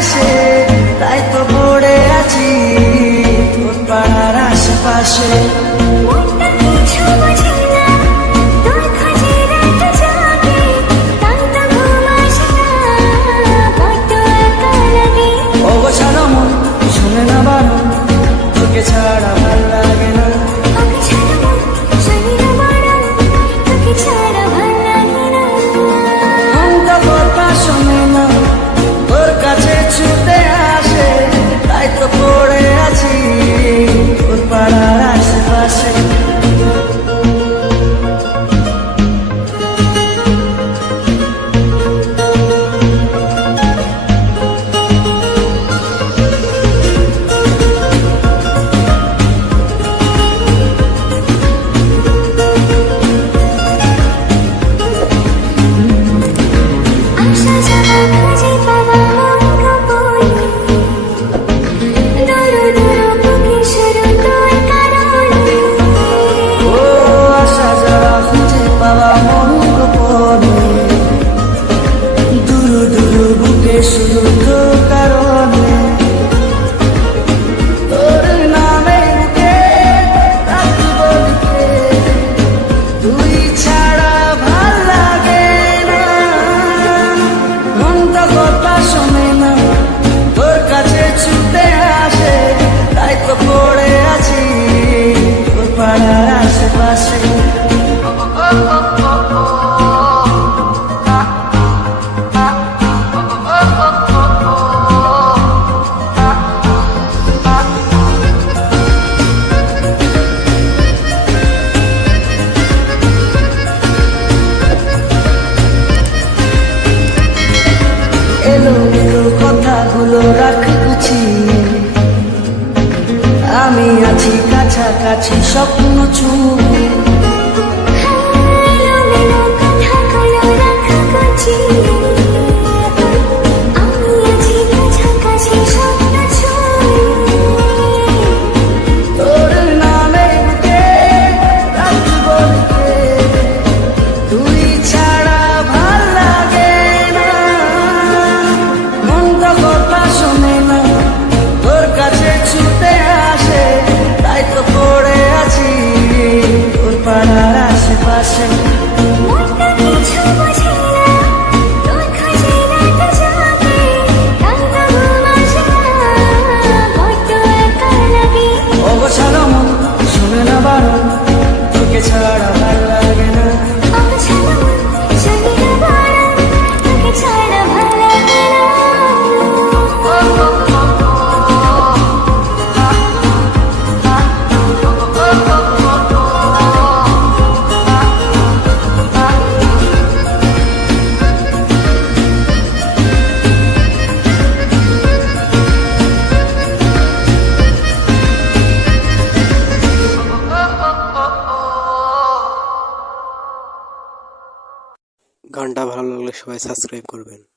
谢谢。那山下的姑。রাখ আমি আছি কাছাকাছি স্বপ্ন ছুঁ ছাড়া গানটা ভালো লাগলে সবাই সাবস্ক্রাইব করবেন।